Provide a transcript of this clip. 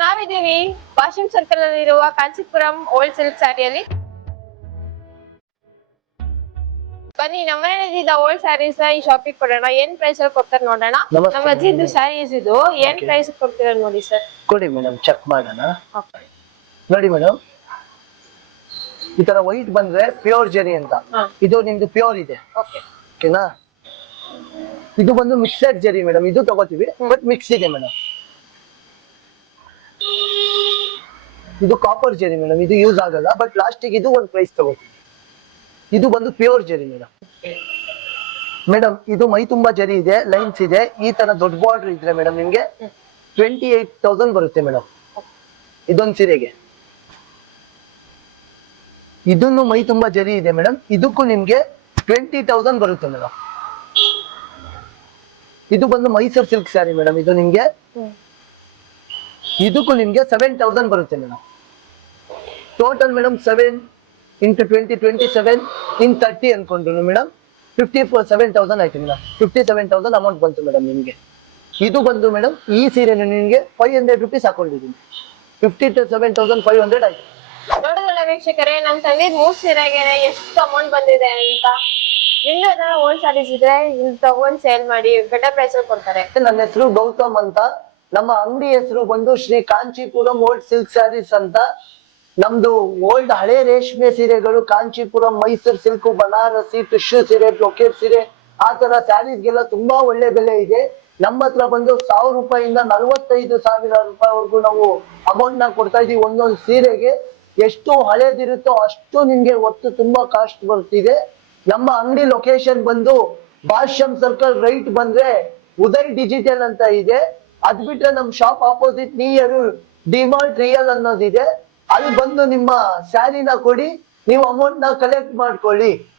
ನಾವಿದ್ದೀವಿ washing circle ಅಲ್ಲಿ ಇರುವ ಕಾಂಚೀಪುರಂ ಓಲ್ಡ್ ಸಿಲ್ಕ್ ಸ್ಯಾರಿಯಲ್ಲಿ. ಬನ್ನಿ ನಮ್ಮನೇಲಿದ್ದ ಓಲ್ಡ್ ಸ್ಯಾರೀಸ್ ಈ ಶಾಪಿಗೆ ಕೊಡೋಣ. ಏನ್ ಪ್ರೈಸ್ ಅಲ್ಲಿ ಕೊಡ್ತಾರೆ ನೋಡೋಣ. ನಮಸ್ತೆ ನಮ್ಮ ಅಜ್ಜಿದ್ದು ಮೇಡಮ್. ಸ್ಯಾರೀಸ್ ಇದು ಏನ್ Okay. ಪ್ರೈಸ್ ಕೊಡ್ತೀರಾ ನೋಡಿ ಸರ್. ಕೊಡಿ ಮೇಡಮ್, ಚೆಕ್ ಮಾಡೋಣ. ನೋಡಿ ಮೇಡಮ್, ಈ ತರ ವೈಟ್ ಬಂದ್ರೆ ಪ್ಯೂರ್ ಜೆರಿ ಅಂತ. ಹಾ. ಇದು ನಿಮ್ದು ಪ್ಯೂರ್ ಇದೆ, ಓಕೆ ಓಕೆನಾ? ಇದು ಬಂದು ಮಿಕ್ಸೆಡ್ ಜೆರಿ ಮೇಡಮ್, ಇದು ತಗೋತೀವಿ ಬಟ್ ಮಿಕ್ಸ್ ಇದೆ ಮೇಡಮ್. ಇದು ಕಾಪರ್ ಜೆರಿ ಮೇಡಮ್, ಇದು ಯೂಸ್ ಆಗಲ್ಲ ಬಟ್ ಲಾಸ್ಟಿಗೆ ಇದು ಒಂದು ಪ್ರೈಸ್ ತಗೋತೀವಿ. ಇದು ಬಂದು ಪ್ಯೂರ್ ಜೆರಿ ಮೇಡಮ್. ಮೇಡಮ್ ಇದು ಮೈ ತುಂಬಾ ಜರಿ ಇದೆ, ಲೈನ್ಸ್ ಇದೆ, ಈ ತರ ದೊಡ್ಡ ಬಾರ್ಡರ್ ಇದ್ರೆ ಮೇಡಮ್ ನಿಮ್ಗೆ 28,000 ಬರುತ್ತೆ ಮೇಡಮ್ ಇದೊಂದು ಸೀರೆಗೆ. ಇದನ್ನು ಮೈ ತುಂಬಾ ಜರಿ ಇದೆ ಮೇಡಮ್, ಇದಕ್ಕೂ ನಿಮ್ಗೆ 20,000 ಬರುತ್ತೆ ಮೇಡಮ್. ಇದು ಬಂದು ಮೈಸೂರು ಸಿಲ್ಕ್ ಸ್ಯಾರಿ ಮೇಡಮ್, ಇದು ನಿಮ್ಗೆ ಇದಕ್ಕೂ ನಿಮ್ಗೆ 7,000 ಬರುತ್ತೆ ಮೇಡಮ್. ಟೋಟಲ್ ಮೇಡಮ್ 7 ಇಂಟು 20 27 ಇನ್ 30 ಅನ್ಕೊಂಡ್ರು ಮೇಡಮ್ 57,000 ಆಯ್ತು ಮೇಡಮ್. 57,000 ಅಮೌಂಟ್ ಬಂತು ಮೇಡಮ್ ನಿಮ್ಗೆ. ಇದು ಬಂದು ಮೇಡಮ್ ಈ ಸೀರೆ ನಿಮ್ಗೆ 500 ರುಪೀಸ್ ಹಾಕೊಂಡಿದ್ದೀನಿ. 57,500 ಆಯ್ತು. ನೋಡಿದ್ರಲ್ಲ ವೀಕ್ಷಕರೇ, ನಮ್ ತಂದೆ 3 ಸೀರೆಗೆ ಎಷ್ಟು ಅಮೌಂಟ್ ಬಂದಿದೆ ಅಂತ. ನಿಮ್ಗೆ ಓಲ್ಡ್ ಸ್ಯಾರೀಸ್ ಇದ್ರೆ ಇಲ್ಲಿ ತಗೊಂಡ್ ಸೇಲ್ ಮಾಡಿ ಬೆಟರ್ ಪ್ರೈಸ್ ಅಲ್ಲಿ ಕೊಡ್ತಾರೆ. ನನ್ನ ಹೆಸರು ಗೌತಮ್ ಅಂತ. ನಮ್ಮ ಅಂಗಡಿ ಹೆಸರು ಬಂದು ಶ್ರೀ ಕಾಂಚೀಪುರಂ ಓಲ್ಡ್ ಸಿಲ್ಕ್ ಸ್ಯಾರೀಸ್ ಅಂತ. ನಮ್ದು ಓಲ್ಡ್ ಹಳೆ ರೇಷ್ಮೆ ಸೀರೆಗಳು, ಕಾಂಚೀಪುರಂ, ಮೈಸೂರು ಸಿಲ್ಕ್, ಬನಾರಸಿ, ಟಿಶ್ಯೂ ಸೀರೆ, ಬ್ರೊಕೇಟ್ ಸೀರೆ, ಆ ತರ ಸ್ಯಾರೀಸ್ಗೆಲ್ಲ ತುಂಬಾ ಒಳ್ಳೆ ಬೆಲೆ ಇದೆ. ನಮ್ಮ ಹತ್ರ ಬಂದು 1,000 ರೂಪಾಯಿಂದ 45,000 ರೂಪಾಯಿವರೆಗೂ ನಾವು ಅಮೌಂಟ್ ನ ಕೊಡ್ತಾ ಇದೀವಿ. ಒಂದೊಂದು ಸೀರೆಗೆ ಎಷ್ಟು ಹಳೇದಿರುತ್ತೋ ಅಷ್ಟು ನಿಮ್ಗೆ ಒತ್ತು ತುಂಬಾ ಕಾಸ್ಟ್ ಬರ್ತಿದೆ. ನಮ್ಮ ಅಂಗಡಿ ಲೊಕೇಶನ್ ಬಂದು ಭಾಷ್ಯಂ ಸರ್ಕಲ್ ರೈಟ್ ಬಂದ್ರೆ ಉದಯ್ ಡಿಜಿಟಲ್ ಅಂತ ಇದೆ. ಅದ್ ಬಿಟ್ರೆ ನಮ್ shop opposite near DMart real ಅನ್ನೋದಿದೆ. ಅಲ್ಲಿ ಬಂದು ನಿಮ್ಮ ಸ್ಯಾರಿನ ಕೊಡಿ, ನೀವು ಅಮೌಂಟ್ ನ ಕಲೆಕ್ಟ್ ಮಾಡ್ಕೊಳ್ಳಿ.